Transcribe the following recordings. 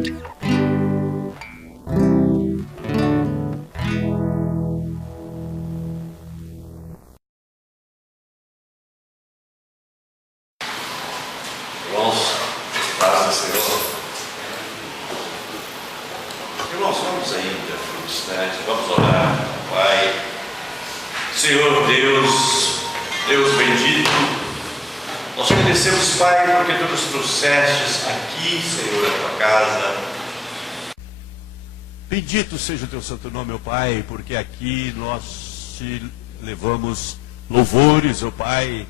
Irmãos, paz do Senhor. Irmãos, vamos ainda por um instante, vamos orar. Pai, Senhor Deus, Deus bendito, nós te agradecemos, Pai, porque tu nos trouxestes aqui, Senhor, a tua casa. Bendito seja o teu santo nome, ó Pai, porque aqui nós te levamos louvores, ó Pai,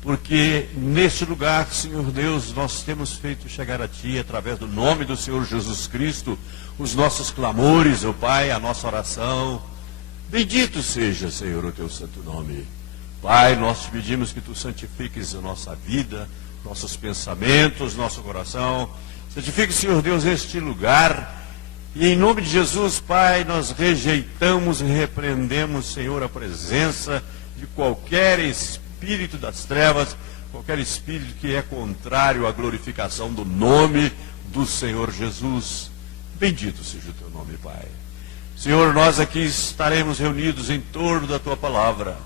porque neste lugar, Senhor Deus, nós temos feito chegar a Ti, através do nome do Senhor Jesus Cristo, os nossos clamores, ó Pai, a nossa oração. Bendito seja, Senhor, o Teu santo nome. Pai, nós te pedimos que Tu santifiques a nossa vida, nossos pensamentos, nosso coração. Santifique, Senhor Deus, este lugar. E em nome de Jesus, Pai, nós rejeitamos e repreendemos, Senhor, a presença de qualquer espírito das trevas, qualquer espírito que é contrário à glorificação do nome do Senhor Jesus. Bendito seja o teu nome, Pai. Senhor, nós aqui estaremos reunidos em torno da tua palavra.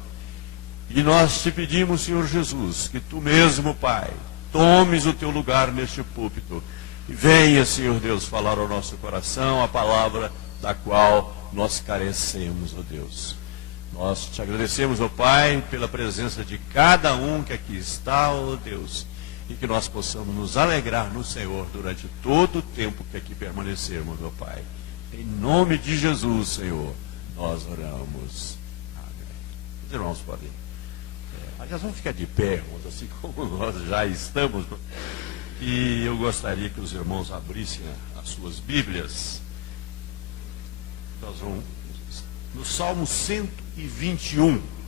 E nós te pedimos, Senhor Jesus, que tu mesmo, Pai, tomes o teu lugar neste púlpito. E venha, Senhor Deus, falar ao nosso coração a palavra da qual nós carecemos, ó Deus. Nós te agradecemos, ó Pai, pela presença de cada um que aqui está, ó Deus, e que nós possamos nos alegrar no Senhor durante todo o tempo que aqui permanecermos, ó Pai. Em nome de Jesus, Senhor, nós oramos. Amém. Os irmãos podem. Aliás, vamos ficar de pé, irmãos, assim como nós já estamos. E eu gostaria que os irmãos abrissem as suas Bíblias. Nós vamos no Salmo 121.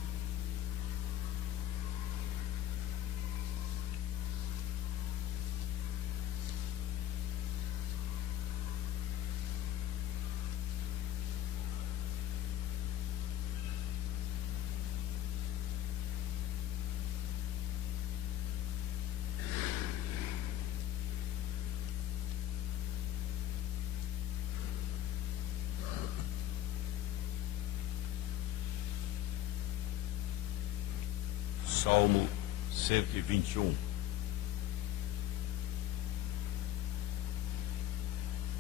Salmo 121.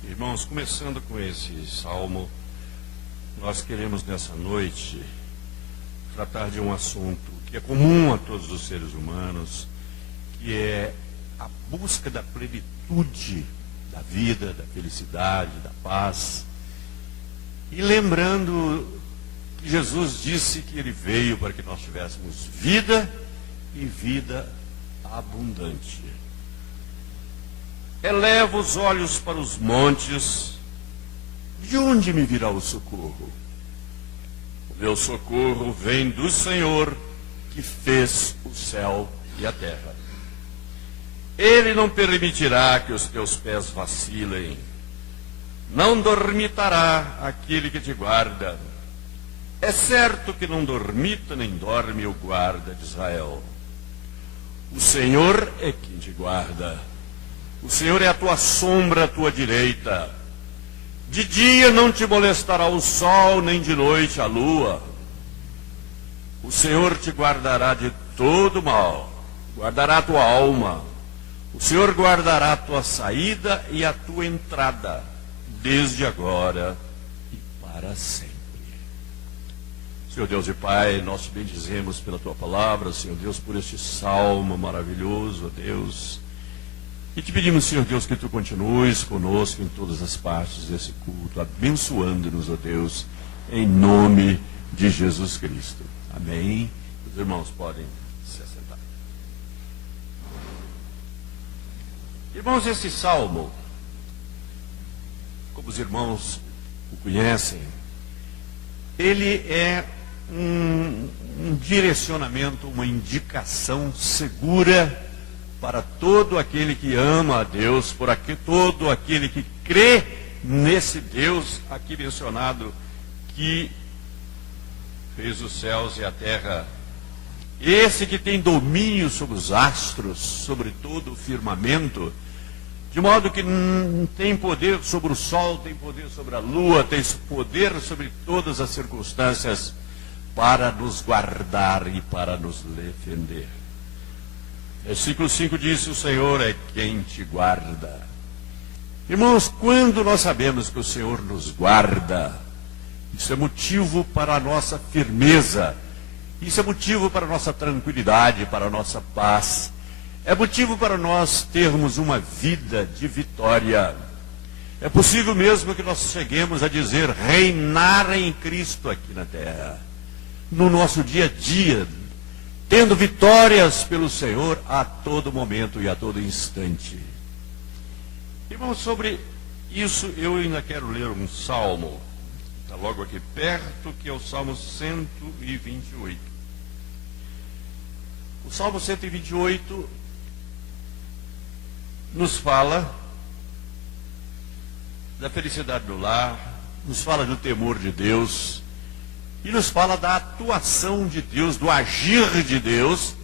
Irmãos, começando com esse salmo, nós queremos nessa noite tratar de um assunto que é comum a todos os seres humanos, que é a busca da plenitude da vida, da felicidade, da paz. E lembrando que Jesus disse que Ele veio para que nós tivéssemos vida e vida abundante. Eleva os olhos para os montes, de onde me virá o socorro? O meu socorro vem do Senhor, que fez o céu e a terra. Ele não permitirá que os teus pés vacilem, não dormitará aquele que te guarda. É certo que não dormita nem dorme o guarda de Israel. O Senhor é quem te guarda. O Senhor é a tua sombra à tua direita. De dia não te molestará o sol, nem de noite a lua. O Senhor te guardará de todo mal, guardará a tua alma. O Senhor guardará a tua saída e a tua entrada, desde agora e para sempre. Senhor Deus e Pai, nós te bendizemos pela tua palavra, Senhor Deus, por este salmo maravilhoso, ó Deus. E te pedimos, Senhor Deus, que tu continues conosco em todas as partes desse culto, abençoando-nos, ó Deus, em nome de Jesus Cristo. Amém. Os irmãos podem se assentar. Irmãos, esse salmo, como os irmãos o conhecem, ele é um direcionamento, uma indicação segura para todo aquele que ama a Deus, todo aquele que crê nesse Deus aqui mencionado, que fez os céus e a terra. Esse que tem domínio sobre os astros, sobre todo o firmamento, de modo que tem poder sobre o sol, tem poder sobre a lua, tem poder sobre todas as circunstâncias para nos guardar e para nos defender. Versículo 5 diz: o Senhor é quem te guarda. Irmãos, quando nós sabemos que o Senhor nos guarda, isso é motivo para a nossa firmeza, isso é motivo para a nossa tranquilidade, para a nossa paz. É motivo para nós termos uma vida de vitória. É possível mesmo que nós cheguemos a dizer reinar em Cristo aqui na terra, no nosso dia a dia, tendo vitórias pelo Senhor a todo momento e a todo instante. Irmãos, sobre isso eu ainda quero ler um salmo, está logo aqui perto, que é o Salmo 128. O Salmo 128 nos fala da felicidade do lar, nos fala do temor de Deus, e nos fala da atuação de Deus, do agir de Deus,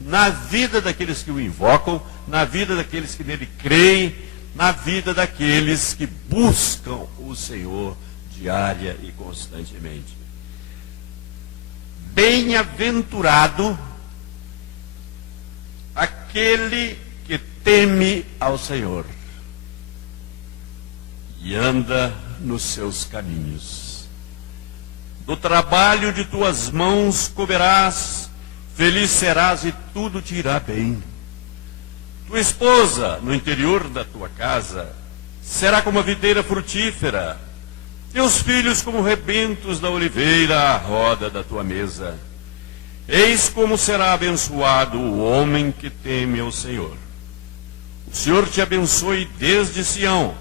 na vida daqueles que o invocam, na vida daqueles que nele creem, na vida daqueles que buscam o Senhor diária e constantemente. Bem-aventurado aquele que teme ao Senhor e anda nos seus caminhos. Do trabalho de tuas mãos comerás, feliz serás e tudo te irá bem. Tua esposa no interior da tua casa será como a videira frutífera, teus filhos como rebentos da oliveira à roda da tua mesa. Eis como será abençoado o homem que teme ao Senhor. O Senhor te abençoe desde Sião,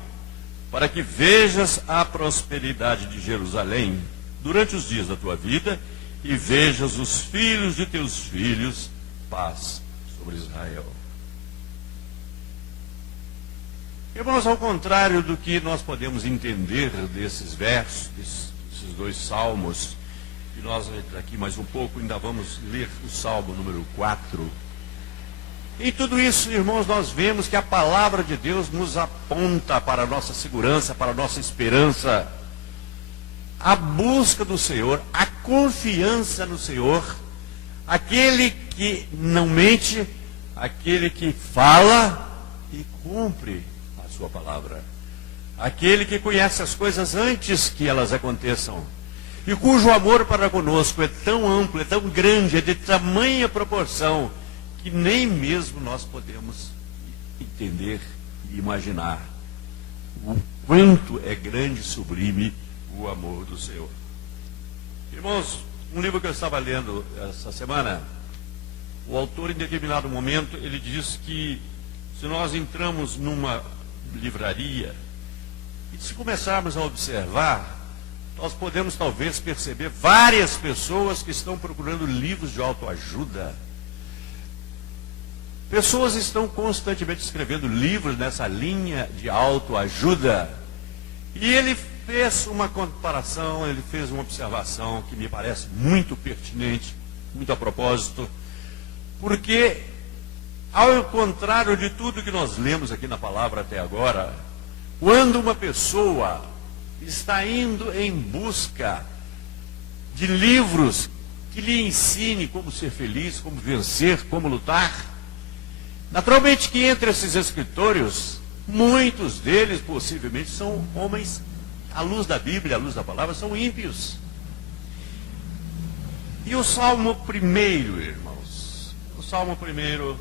para que vejas a prosperidade de Jerusalém durante os dias da tua vida e vejas os filhos de teus filhos, paz sobre Israel. Irmãos, ao contrário do que nós podemos entender desses versos, desses dois salmos, e nós daqui mais um pouco ainda vamos ler o Salmo número 4. Em tudo isso, irmãos, nós vemos que a palavra de Deus nos aponta para a nossa segurança, para a nossa esperança, a busca do Senhor, a confiança no Senhor, aquele que não mente, aquele que fala e cumpre a sua palavra, aquele que conhece as coisas antes que elas aconteçam, e cujo amor para conosco é tão amplo, é tão grande, é de tamanha proporção, que nem mesmo nós podemos entender e imaginar o quanto é grande e sublime o amor do Senhor. Irmãos, um livro que eu estava lendo essa semana, o autor, em determinado momento, ele diz que se nós entramos numa livraria e se começarmos a observar, nós podemos talvez perceber várias pessoas que estão procurando livros de autoajuda. Pessoas estão constantemente escrevendo livros nessa linha de autoajuda. E ele fez uma comparação, ele fez uma observação que me parece muito pertinente, muito a propósito, porque, ao contrário de tudo que nós lemos aqui na palavra até agora, quando uma pessoa está indo em busca de livros que lhe ensine como ser feliz, como vencer, como lutar, naturalmente que entre esses escritores, muitos deles possivelmente são homens, à luz da Bíblia, à luz da palavra, são ímpios. E o Salmo 1, irmãos, o Salmo 1,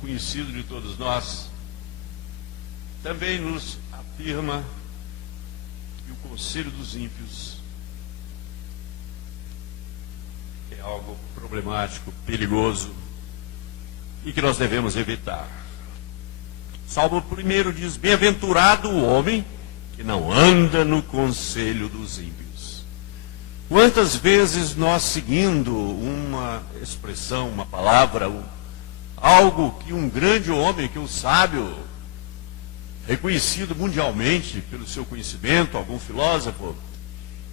conhecido de todos nós, também nos afirma que o conselho dos ímpios é algo problemático, perigoso, e que nós devemos evitar. Salmo 1 diz: bem-aventurado o homem que não anda no conselho dos ímpios. Quantas vezes nós, seguindo uma expressão, uma palavra, algo que um grande homem, que um sábio, reconhecido mundialmente pelo seu conhecimento, algum filósofo,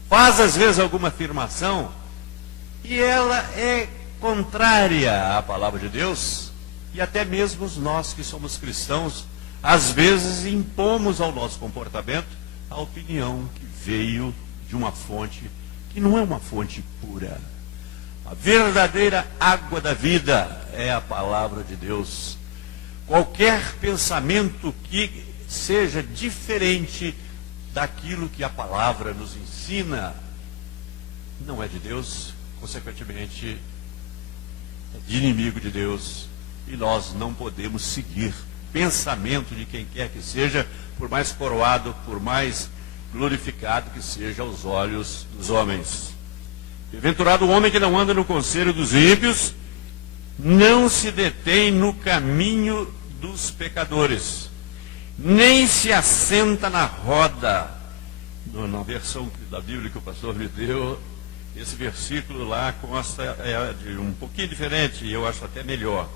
faz às vezes alguma afirmação e ela é contrária à palavra de Deus, e até mesmo nós que somos cristãos, Às vezes impomos ao nosso comportamento a opinião que veio de uma fonte que não é uma fonte pura. A verdadeira água da vida é a palavra de Deus. Qualquer pensamento que seja diferente daquilo que a palavra nos ensina não é de Deus, consequentemente é de inimigo de Deus, e nós não podemos seguir pensamento de quem quer que seja, por mais coroado, por mais glorificado que seja aos olhos dos homens. Bem-aventurado o homem que não anda no conselho dos ímpios, não se detém no caminho dos pecadores, nem se assenta na roda. Na versão da Bíblia que o pastor me deu, esse versículo lá consta de um pouquinho diferente, e eu acho até melhor,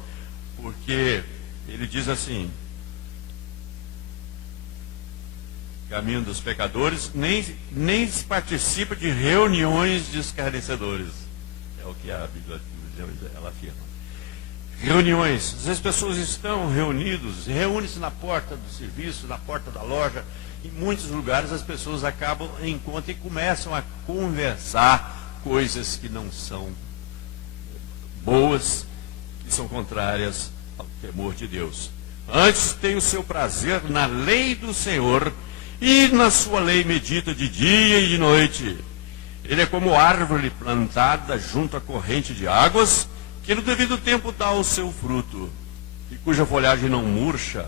porque ele diz assim: caminho dos pecadores, nem se participa de reuniões de escarnecedores. É o que a Bíblia ela afirma. Reuniões, as pessoas estão reunidas, reúnem-se na porta do serviço, na porta da loja. Em muitos lugares as pessoas acabam em conta e começam a conversar coisas que não são boas, que são contrárias ao temor de Deus. Antes tem o seu prazer na lei do Senhor, e na sua lei medita de dia e de noite. Ele é como árvore plantada junto à corrente de águas, que no devido tempo dá o seu fruto, e cuja folhagem não murcha,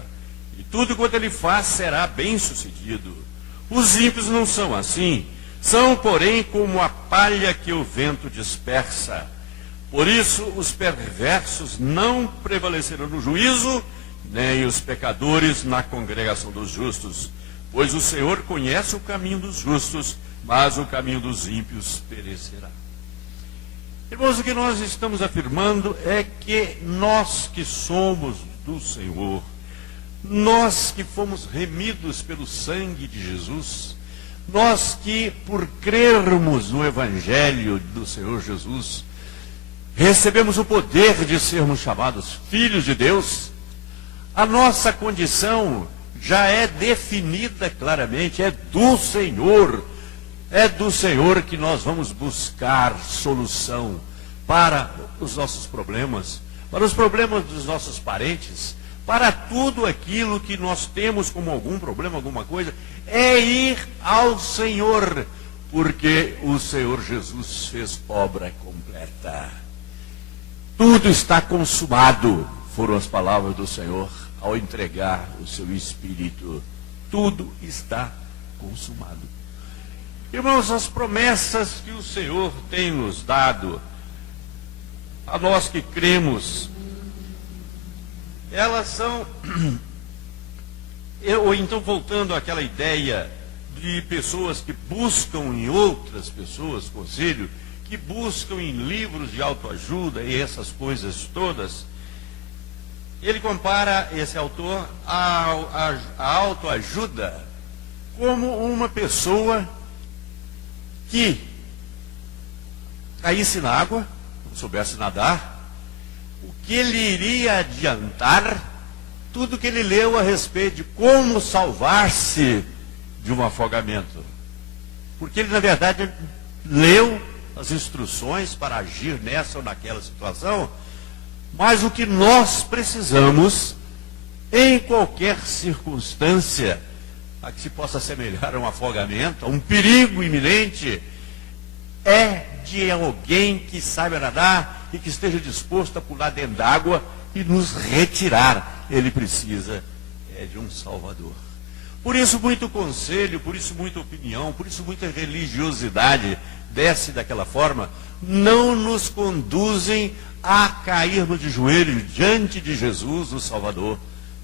e tudo quanto ele faz será bem sucedido. Os ímpios não são assim, são, porém, como a palha que o vento dispersa. Por isso, os perversos não prevalecerão no juízo, nem os pecadores na congregação dos justos. Pois o Senhor conhece o caminho dos justos, mas o caminho dos ímpios perecerá. Irmãos, o que nós estamos afirmando é que nós que somos do Senhor, nós que fomos remidos pelo sangue de Jesus, nós que, por crermos no Evangelho do Senhor Jesus, recebemos o poder de sermos chamados filhos de Deus, a nossa condição já é definida claramente, é do Senhor que nós vamos buscar solução para os nossos problemas, para os problemas dos nossos parentes, para tudo aquilo que nós temos como algum problema, alguma coisa, é ir ao Senhor, porque o Senhor Jesus fez obra completa. Tudo está consumado, foram as palavras do Senhor ao entregar o seu Espírito. Tudo está consumado. Irmãos, as promessas que o Senhor tem nos dado, a nós que cremos, elas são... Ou então, voltando àquela ideia de pessoas que buscam em outras pessoas conselho, que buscam em livros de autoajuda e essas coisas todas, ele compara, esse autor, a autoajuda como uma pessoa que caísse na água, não soubesse nadar, o que ele iria adiantar, tudo que ele leu a respeito de como salvar-se de um afogamento. Porque ele, na verdade, leu as instruções para agir nessa ou naquela situação, mas o que nós precisamos, em qualquer circunstância, a que se possa assemelhar a um afogamento, a um perigo iminente, é de alguém que saiba nadar e que esteja disposto a pular dentro d'água e nos retirar. Ele precisa de um Salvador. Por isso muito conselho, por isso muita opinião, por isso muita religiosidade desce daquela forma, não nos conduzem a cairmos de joelho diante de Jesus, o Salvador,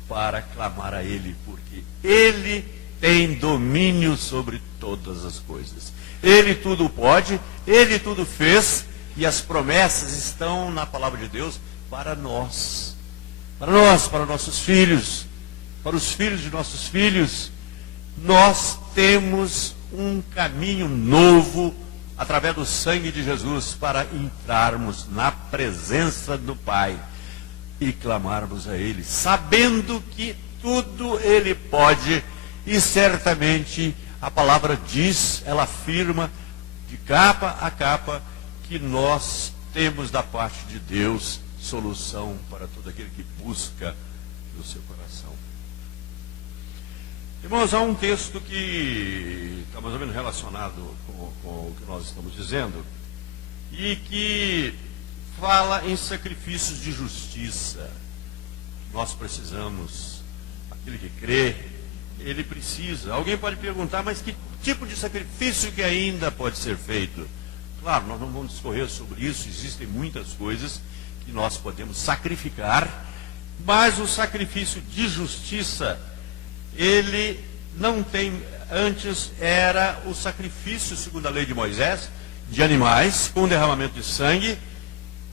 para clamar a Ele, porque Ele tem domínio sobre todas as coisas. Ele tudo pode, Ele tudo fez, e as promessas estão na palavra de Deus para nós, para nossos filhos, para os filhos de nossos filhos. Nós temos um caminho novo através do sangue de Jesus para entrarmos na presença do Pai e clamarmos a Ele, sabendo que tudo Ele pode, e certamente a palavra diz, ela afirma, de capa a capa, que nós temos da parte de Deus solução para todo aquele que busca no seu coração. Irmãos, há um texto que está mais ou menos relacionado com o que nós estamos dizendo, e que fala em sacrifícios de justiça. Nós precisamos, aquele que crê, ele precisa. Alguém pode perguntar, mas que tipo de sacrifício que ainda pode ser feito? Claro, nós não vamos discorrer sobre isso, existem muitas coisas que nós podemos sacrificar, mas o sacrifício de justiça, ele não tem, antes era o sacrifício, segundo a lei de Moisés, de animais, com derramamento de sangue,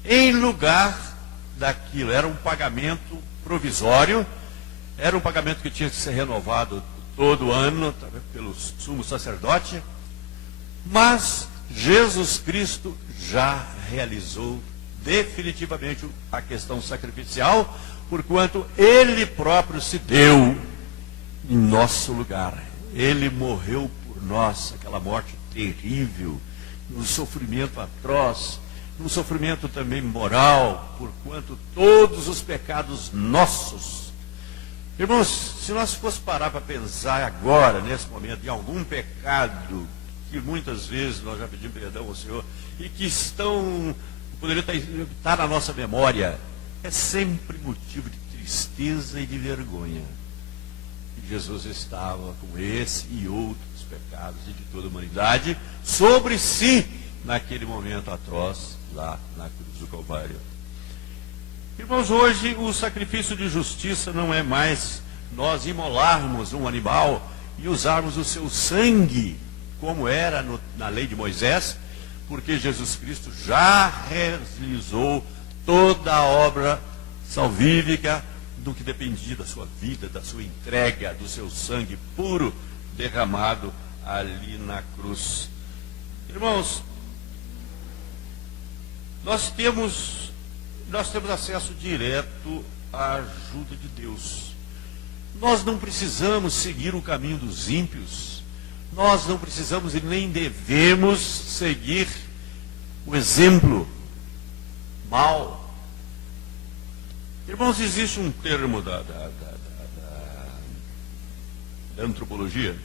em lugar daquilo. Era um pagamento provisório, era um pagamento que tinha que ser renovado todo ano pelo sumo sacerdote, mas Jesus Cristo já realizou definitivamente a questão sacrificial, porquanto Ele próprio se deu em nosso lugar. Ele morreu por nós, aquela morte terrível, no sofrimento atroz, no sofrimento também moral, porquanto todos os pecados nossos. Irmãos, se nós fosse parar para pensar agora, nesse momento, em algum pecado que muitas vezes nós já pedimos perdão ao Senhor e que poderiam estar na nossa memória, é sempre motivo de tristeza e de vergonha. E Jesus estava com esse e outros pecados e de toda a humanidade sobre si naquele momento atroz lá na cruz do Calvário. Irmãos, hoje o sacrifício de justiça não é mais nós imolarmos um animal e usarmos o seu sangue, como era na lei de Moisés, porque Jesus Cristo já realizou toda a obra salvífica do que dependia da sua vida, da sua entrega, do seu sangue puro derramado ali na cruz. Irmãos, nós temos acesso direto à ajuda de Deus. Nós não precisamos seguir o caminho dos ímpios. Nós não precisamos e nem devemos seguir o exemplo mau. Irmãos, existe um termo da antropologia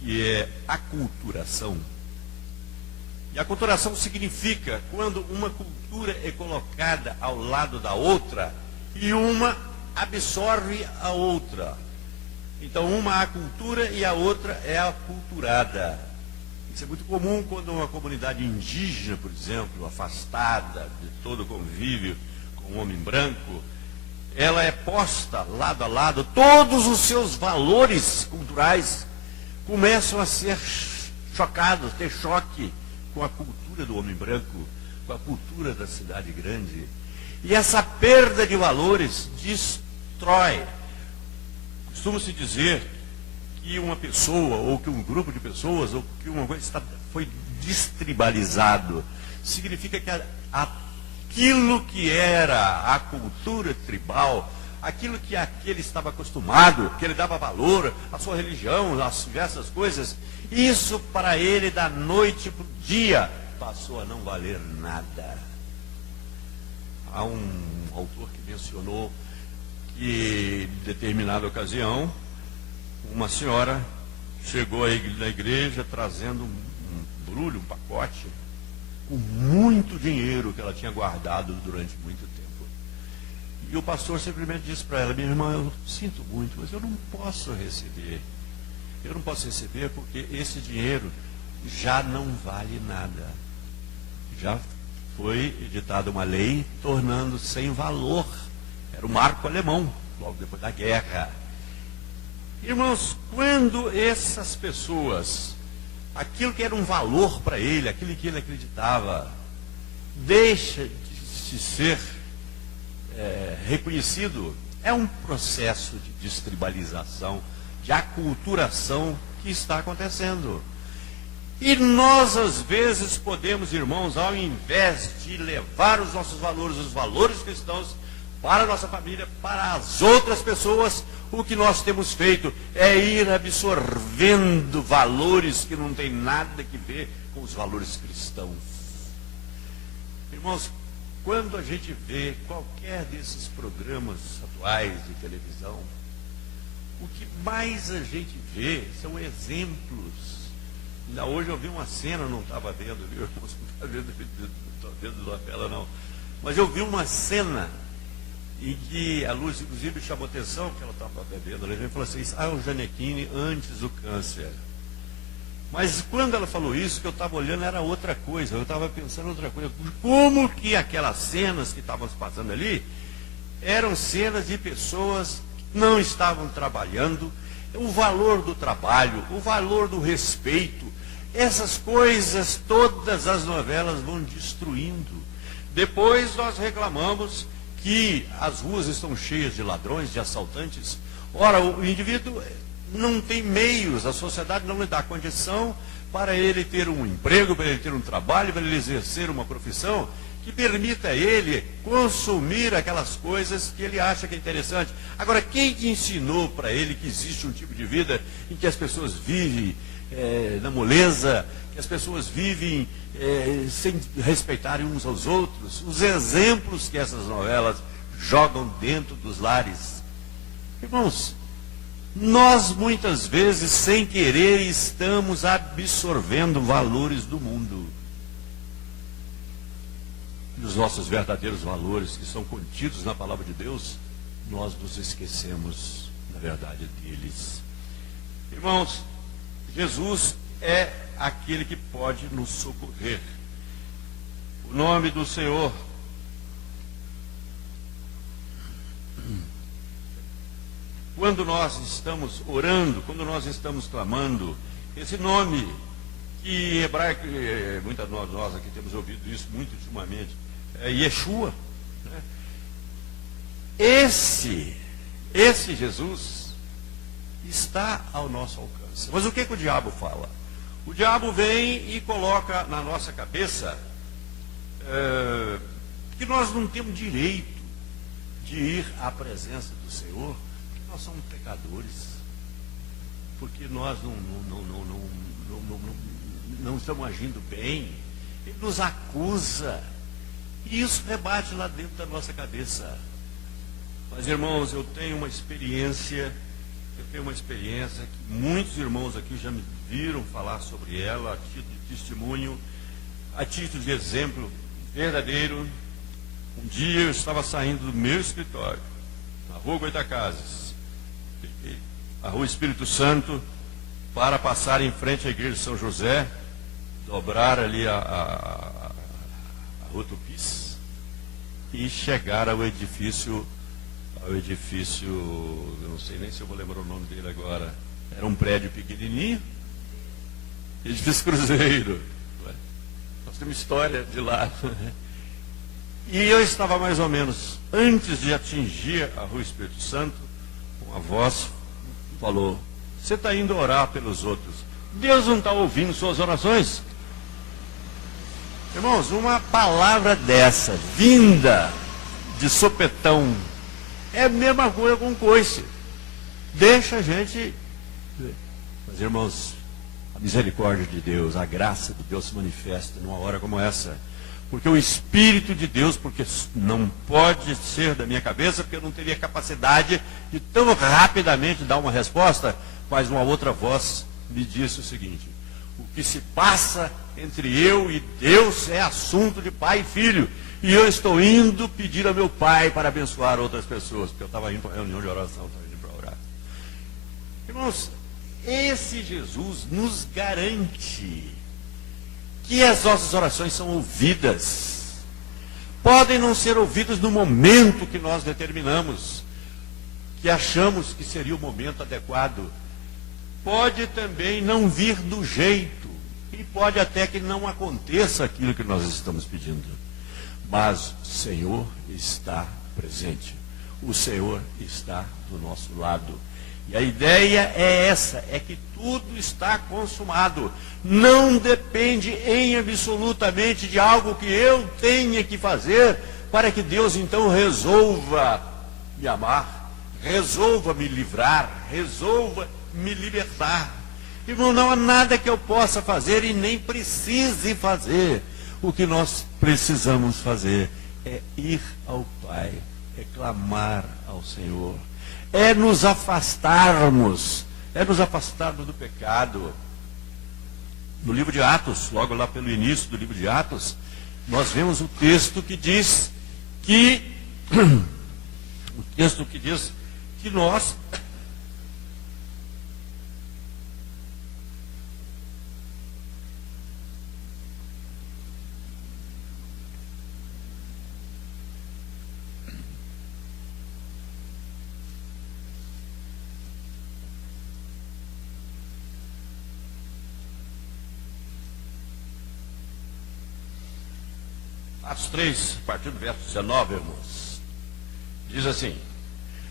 que é aculturação. E a aculturação significa quando uma cultura é colocada ao lado da outra e uma absorve a outra. Então, uma é a cultura e a outra é aculturada. Isso é muito comum quando uma comunidade indígena, por exemplo, afastada de todo o convívio com o homem branco, ela é posta lado a lado, todos os seus valores culturais começam a ser chocados, ter choque com a cultura do homem branco, com a cultura da cidade grande. E essa perda de valores destrói. Costuma-se dizer que uma pessoa, ou que um grupo de pessoas, ou que uma coisa foi destribalizado. Significa que aquilo que era a cultura tribal, aquilo que aquele estava acostumado, que ele dava valor, a sua religião, as diversas coisas, isso para ele da noite para o dia passou a não valer nada. Há um autor que mencionou que em determinada ocasião uma senhora chegou na igreja trazendo um brulho, um pacote com muito dinheiro que ela tinha guardado durante muito tempo. E o pastor simplesmente disse para ela: minha irmã, eu sinto muito, mas eu não posso receber. Eu não posso receber porque esse dinheiro já não vale nada. Já foi editada uma lei tornando sem valor. Era o marco alemão, logo depois da guerra. Irmãos, quando essas pessoas, aquilo que era um valor para ele, aquilo que ele acreditava, deixa de ser reconhecido, é um processo de destribalização, de aculturação que está acontecendo. E nós, às vezes, podemos, irmãos, ao invés de levar os nossos valores, os valores cristãos, para a nossa família, para as outras pessoas. O que nós temos feito é ir absorvendo valores que não tem nada que ver com os valores cristãos. Irmãos, quando a gente vê qualquer desses programas atuais de televisão, o que mais a gente vê são exemplos. Ainda hoje eu vi uma cena, não estava vendo, viu? Não estou vendo novela não. Mas eu vi uma cena em que a Lúcia, inclusive, chamou atenção, que ela estava bebendo, ela falou assim, o Janequine antes do câncer. Mas quando ela falou isso, que eu estava olhando era outra coisa, eu estava pensando outra coisa. Como que aquelas cenas que estavam se passando ali, eram cenas de pessoas que não estavam trabalhando, o valor do trabalho, o valor do respeito, essas coisas, todas as novelas vão destruindo. Depois nós reclamamos que as ruas estão cheias de ladrões, de assaltantes. Ora, o indivíduo não tem meios, a sociedade não lhe dá condição para ele ter um emprego, para ele ter um trabalho, para ele exercer uma profissão que permita a ele consumir aquelas coisas que ele acha que é interessante. Agora, quem que ensinou para ele que existe um tipo de vida em que as pessoas vivem na moleza, que as pessoas vivem sem respeitarem uns aos outros? Os exemplos que essas novelas jogam dentro dos lares. Irmãos, nós muitas vezes, sem querer, estamos absorvendo valores do mundo. E os nossos verdadeiros valores, que são contidos na palavra de Deus, nós nos esquecemos, na verdade, deles. Irmãos, Jesus é aquele que pode nos socorrer. O nome do Senhor quando nós estamos orando, quando nós estamos clamando, esse nome que em hebraico, muitas de nós aqui temos ouvido isso muito ultimamente, é Yeshua, né? Esse Jesus está ao nosso alcance. Mas o que o diabo fala? O diabo vem e coloca na nossa cabeça que nós não temos direito de ir à presença do Senhor, porque nós somos pecadores, porque nós não estamos agindo bem. Ele nos acusa, e isso rebate lá dentro da nossa cabeça. Mas, irmãos, eu tenho uma experiência que muitos irmãos aqui já me viram falar sobre ela, a título de testemunho, a título de exemplo verdadeiro. Um dia eu estava saindo do meu escritório, na rua Goitacazes, a rua Espírito Santo, para passar em frente à igreja de São José, dobrar ali a rua Tupis e chegar ao edifício, eu não sei nem se eu vou lembrar o nome dele agora, era um prédio pequenininho, edifício Cruzeiro. Nós temos história de lá. E eu estava mais ou menos, antes de atingir a rua Espírito Santo, uma voz falou: você está indo orar pelos outros, Deus não está ouvindo suas orações? Irmãos, uma palavra dessa, vinda de sopetão, é a mesma coisa com coice. Deixa a gente. Mas, irmãos, a misericórdia de Deus, a graça de Deus se manifesta numa hora como essa. Porque o Espírito de Deus, porque não pode ser da minha cabeça, porque eu não teria capacidade de tão rapidamente dar uma resposta, mas uma outra voz me disse o seguinte: o que se passa entre eu e Deus é assunto de pai e filho. E eu estou indo pedir a meu pai para abençoar outras pessoas, porque eu estava indo para uma reunião de oração, estava indo para orar. Irmãos, esse Jesus nos garante que as nossas orações são ouvidas. Podem não ser ouvidas no momento que nós determinamos, que achamos que seria o momento adequado. Pode também não vir do jeito, e pode até que não aconteça aquilo que nós estamos pedindo. Mas o Senhor está presente. O Senhor está do nosso lado. E a ideia é essa, é que tudo está consumado. Não depende em absolutamente de algo que eu tenha que fazer para que Deus então resolva me amar, resolva me livrar, resolva me libertar. Irmão, não há nada que eu possa fazer e nem precise fazer. O que nós precisamos fazer é ir ao Pai, é clamar ao Senhor, é nos afastarmos do pecado. No livro de Atos, logo lá pelo início do livro de Atos, nós vemos o texto que diz que nós Atos 3, a partir do verso 19, irmãos, diz assim: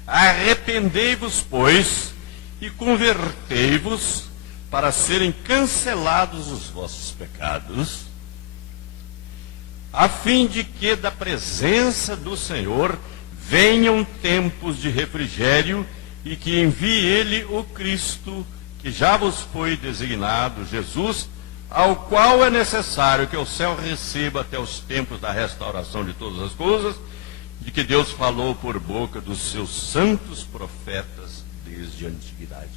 arrependei-vos, pois, e convertei-vos, para serem cancelados os vossos pecados, a fim de que da presença do Senhor venham tempos de refrigério, e que envie ele o Cristo, que já vos foi designado, Jesus, ao qual é necessário que o céu receba até os tempos da restauração de todas as coisas, de que Deus falou por boca dos seus santos profetas desde a antiguidade.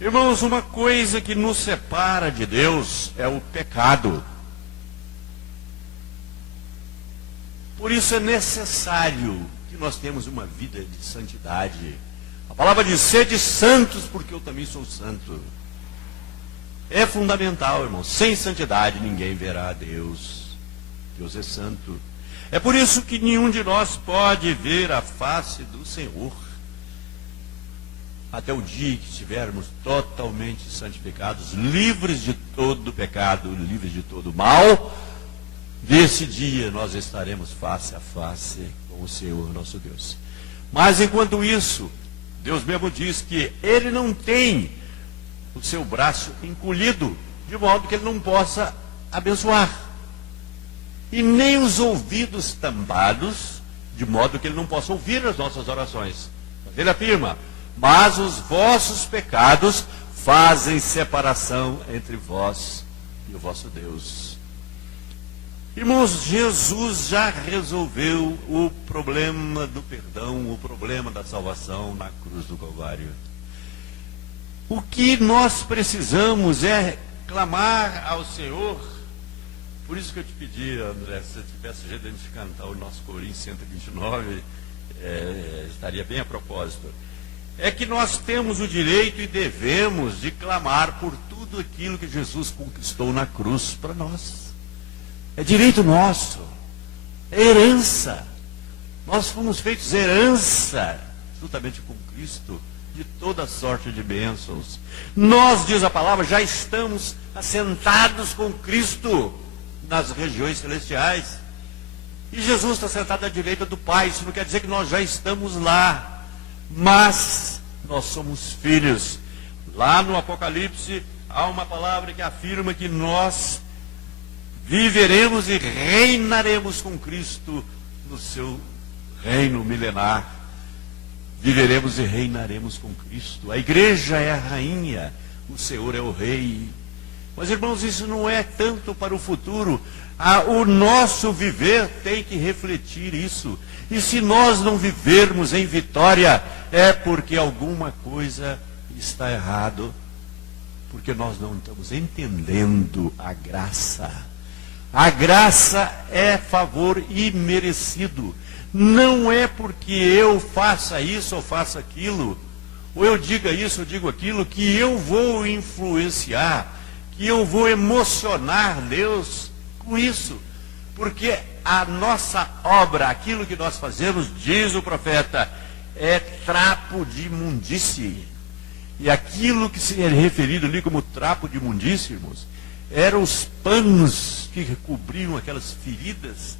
Irmãos, uma coisa que nos separa de Deus é o pecado. Por isso é necessário que nós tenhamos uma vida de santidade. A palavra diz: sede santos, porque eu também sou santo. É fundamental, irmão. Sem santidade ninguém verá a Deus. Deus é santo. É por isso que nenhum de nós pode ver a face do Senhor até o dia que estivermos totalmente santificados, livres de todo pecado, livres de todo mal. Desse dia nós estaremos face a face com o Senhor nosso Deus. Mas enquanto isso, Deus mesmo diz que Ele não tem o seu braço encolhido, de modo que Ele não possa abençoar, e nem os ouvidos tambados, de modo que Ele não possa ouvir as nossas orações. Mas Ele afirma: mas os vossos pecados fazem separação entre vós e o vosso Deus. Irmãos, Jesus já resolveu o problema do perdão, o problema da salvação na cruz do Calvário. O que nós precisamos é clamar ao Senhor. Por isso que eu te pedi, André, se você tivesse jeito de a gente cantar o nosso corinho 129, estaria bem a propósito. É que nós temos o direito e devemos de clamar por tudo aquilo que Jesus conquistou na cruz para nós. É direito nosso, é herança. Nós fomos feitos herança, juntamente com Cristo, de toda sorte de bênçãos. Nós, diz a palavra, já estamos assentados com Cristo nas regiões celestiais. E Jesus está sentado à direita do Pai. Isso não quer dizer que nós já estamos lá, mas nós somos filhos. Lá no Apocalipse há uma palavra que afirma que nós viveremos e reinaremos com Cristo no seu reino milenar. Viveremos e reinaremos com Cristo. A igreja é a rainha, o Senhor é o rei. Mas, irmãos, isso não é tanto para o futuro. O nosso viver tem que refletir isso. E se nós não vivermos em vitória, é porque alguma coisa está errado, porque nós não estamos entendendo a graça. A graça é favor imerecido. Não é porque eu faça isso ou faça aquilo, ou eu diga isso ou digo aquilo, que eu vou influenciar, que eu vou emocionar Deus com isso. Porque a nossa obra, aquilo que nós fazemos, diz o profeta, é trapo de imundície. E aquilo que se é referido ali como trapo de imundície, irmãos, eram os panos que recobriam aquelas feridas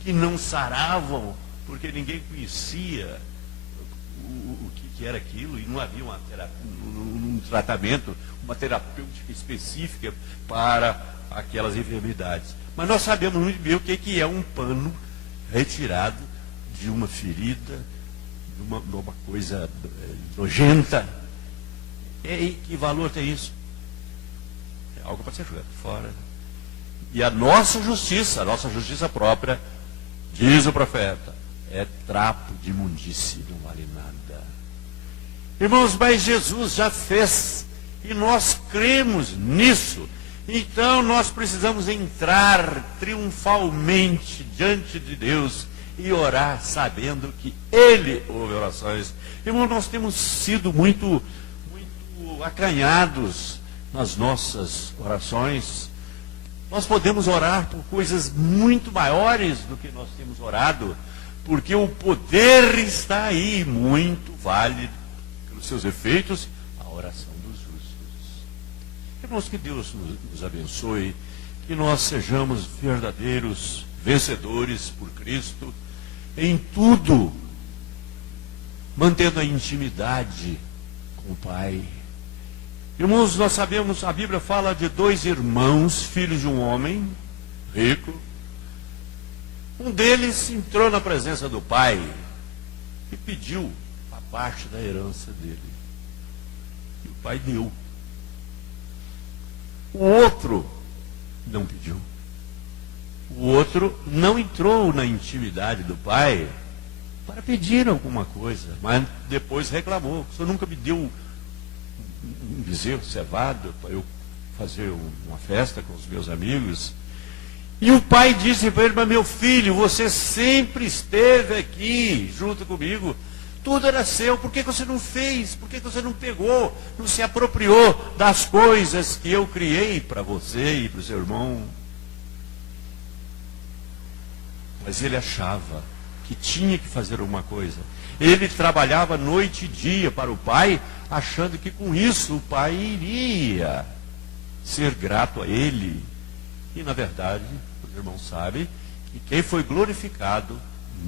que não saravam, porque ninguém conhecia o que era aquilo, e não havia um tratamento, uma terapêutica específica para aquelas enfermidades. Mas nós sabemos muito bem o que é um pano retirado de uma ferida, de uma coisa nojenta. E que valor tem isso? É algo para ser jogado fora. E a nossa justiça própria, diz o profeta, é trapo de imundície, não vale nada. Irmãos, mas Jesus já fez, e nós cremos nisso. Então nós precisamos entrar triunfalmente diante de Deus e orar sabendo que Ele ouve orações. Irmãos, nós temos sido muito acanhados nas nossas orações. Nós podemos orar por coisas muito maiores do que nós temos orado, porque o poder está aí, muito vale pelos seus efeitos a oração dos justos. Irmãos, que Deus nos abençoe, que nós sejamos verdadeiros vencedores por Cristo em tudo, mantendo a intimidade com o Pai. Irmãos, nós sabemos, a Bíblia fala de 2 irmãos, filhos de um homem rico. Um deles entrou na presença do pai e pediu a parte da herança dele. E o pai deu. O outro não pediu. O outro não entrou na intimidade do pai para pedir alguma coisa, mas depois reclamou. O senhor nunca me deu um bezerro cevado para eu fazer uma festa com os meus amigos. E o pai disse para ele: mas meu filho, você sempre esteve aqui junto comigo, tudo era seu, por que você não fez? Por que você não pegou, não se apropriou das coisas que eu criei para você e para o seu irmão? Mas ele achava que tinha que fazer alguma coisa. Ele trabalhava noite e dia para o pai, achando que com isso o pai iria ser grato a ele. E na verdade, os irmãos sabem que quem foi glorificado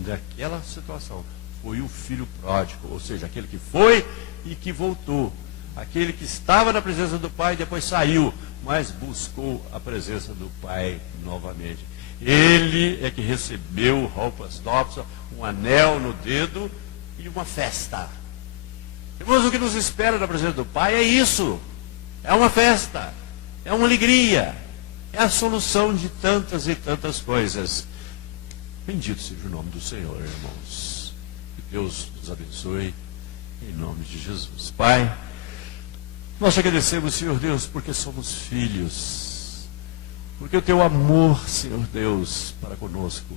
naquela situação foi o filho pródigo, ou seja, aquele que foi e que voltou. Aquele que estava na presença do pai e depois saiu, mas buscou a presença do pai novamente. Ele é que recebeu roupas novas, um anel no dedo e uma festa. Irmãos, o que nos espera na presença do Pai é isso. É uma festa, é uma alegria, é a solução de tantas e tantas coisas. Bendito seja o nome do Senhor, irmãos. Que Deus nos abençoe, em nome de Jesus. Pai, nós te agradecemos, Senhor Deus, porque somos filhos. Porque o teu amor, Senhor Deus, para conosco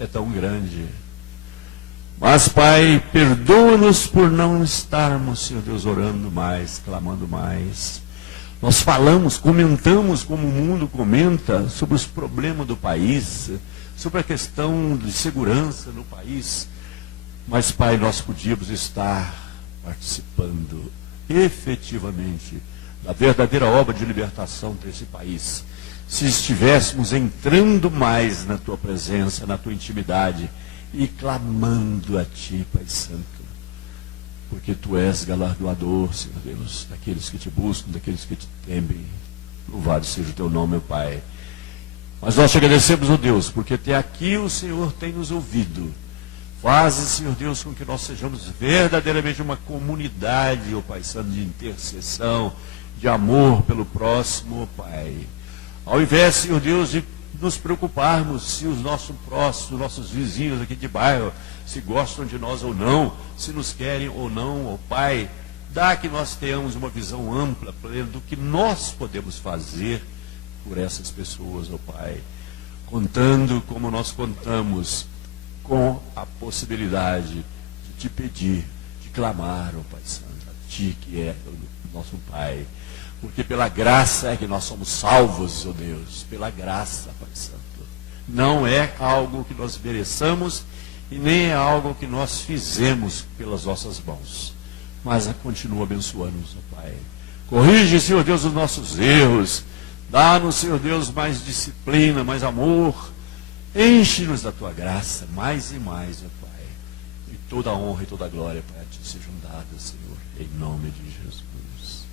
é tão grande. Mas, Pai, perdoa-nos por não estarmos, Senhor Deus, orando mais, clamando mais. Nós falamos, comentamos como o mundo comenta sobre os problemas do país, sobre a questão de segurança no país. Mas, Pai, nós podíamos estar participando efetivamente da verdadeira obra de libertação desse país, se estivéssemos entrando mais na tua presença, na tua intimidade e clamando a ti, Pai Santo, porque tu és galardoador, Senhor Deus, daqueles que te buscam, daqueles que te temem. Louvado seja o teu nome, meu Pai. Mas nós te agradecemos, ó Deus, porque até aqui o Senhor tem nos ouvido. Faze, Senhor Deus, com que nós sejamos verdadeiramente uma comunidade, ó Pai Santo, de intercessão, de amor pelo próximo, ó Pai. Ao invés, Senhor Deus, de nos preocuparmos se os nossos próximos, nossos vizinhos aqui de bairro, se gostam de nós ou não, se nos querem ou não, ó Pai, dá que nós tenhamos uma visão ampla, plena, do que nós podemos fazer por essas pessoas, ó Pai, contando como nós contamos com a possibilidade de te pedir, de clamar, ó Pai Santo, a Ti que é o nosso Pai. Porque pela graça é que nós somos salvos, ó Deus, pela graça, Pai Santo. Não é algo que nós mereçamos e nem é algo que nós fizemos pelas nossas mãos. Mas continua abençoando-nos, ó Pai. Corrige, Senhor Deus, os nossos erros. Dá-nos, Senhor Deus, mais disciplina, mais amor. Enche-nos da Tua graça, mais e mais, ó Pai. E toda a honra e toda a glória, Pai, a Ti sejam dadas, Senhor, em nome de Jesus.